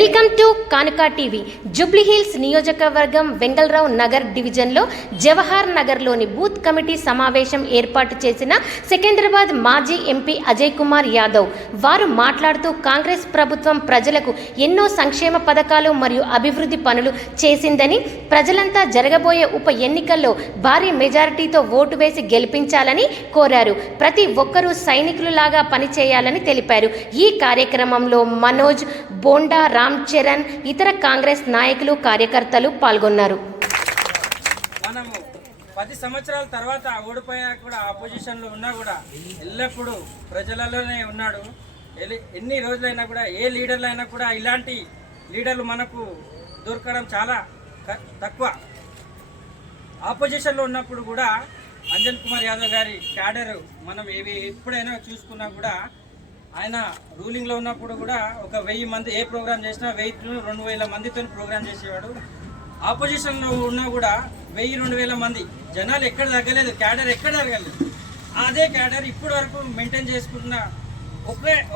Welcome to Kanuka TV. Jubilee Hills నియోజకవర్గం వెంగళరావు నగర్ డివిజన్లో జవహర్ నగర్లోని బూత్ కమిటీ సమావేశం ఏర్పాటు చేసిన సికింద్రాబాద్ మాజీ ఎంపీ అజయ్ కుమార్ యాదవ్ వారు మాట్లాడుతూ కాంగ్రెస్ ప్రభుత్వం ప్రజలకు ఎన్నో సంక్షేమ పథకాలు మరియు అభివృద్ధి పనులు చేసిందని, ప్రజలంతా జరగబోయే ఉప ఎన్నికల్లో భారీ మెజారిటీతో ఓటు వేసి గెలిపించాలని కోరారు. ప్రతి ఒక్కరూ సైనికులలాగా పనిచేయాలని తెలిపారు. ఈ కార్యక్రమంలో మనోజ్, బోండా, రామ్ చరణ్, ఇతర కాంగ్రెస్ నాయకులు, కార్యకర్తలు పాల్గొన్నారు. మనము 10 సంవత్సరాల తర్వాత ఓడిపోయాక కూడా ఆపోజిషన్లో ఉన్నా కూడా ఎల్లప్పుడూ ప్రజలలోనే ఉన్నాడు. ఎన్ని రోజులైనా కూడా ఏ లీడర్లైనా కూడా ఇలాంటి లీడర్లు మనకు దొరకడం చాలా తక్కువ. ఆపోజిషన్లో ఉన్నప్పుడు కూడా అంజన్ కుమార్ యాదవ్ గారి క్యాడర్ మనం ఎప్పుడైనా చూసుకున్నా కూడా ఆయన రూలింగ్లో ఉన్నప్పుడు కూడా ఒక 1000 మంది ఏ ప్రోగ్రామ్ చేసినా 1000-2000 మందితో ప్రోగ్రామ్ చేసేవాడు. ఆపోజిషన్లో ఉన్నా కూడా 1000-2000 మంది జనాలు ఎక్కడ తగ్గలేదు, క్యాడర్ ఎక్కడ తగ్గలేదు. అదే క్యాడర్ ఇప్పటి వరకు మెయింటైన్ చేసుకుంటున్న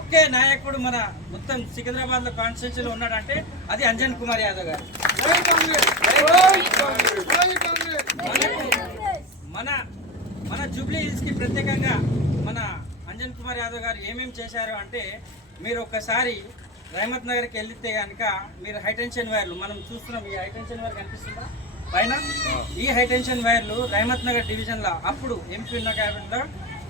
ఒకే నాయకుడు మన మొత్తం సికింద్రాబాద్లో కాన్స్టిట్యూన్సీలో ఉన్నాడంటే అది అంజన్ కుమార్ యాదవ్ గారు. మన జూబ్లీ హిల్స్కి ప్రత్యేకంగా మన అంజన్ కుమార్ యాదవ్ గారు ఏమేమి చేశారు అంటే, మీరు ఒక్కసారి రహమత్ నగర్కి వెళ్తే కనుక మీరు హైటెన్షన్ వైర్లు మనం చూస్తున్నాం. ఈ హైటెన్షన్ వైర్ కనిపిస్తుందా పైన? ఈ హైటెన్షన్ వైర్లు రహమత్ నగర్ డివిజన్లో అప్పుడు ఎంపీ ఉన్న క్యాబినెట్లో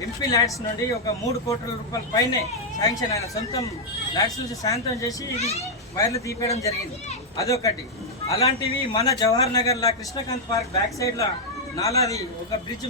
ఎంపీ ల్యాడ్స్ నుండి ఒక 3 కోట్ల రూపాయల పైనే శాంక్షన్ అయిన సొంతం ల్యాడ్స్ నుంచి శాంతం చేసి ఇది వైర్లు తీపేయడం జరిగింది. అదొకటి. అలాంటివి మన జవహర్ నగర్లో కృష్ణకాంత్ పార్క్ బ్యాక్ సైడ్లో నాలాది ఒక బ్రిడ్జ్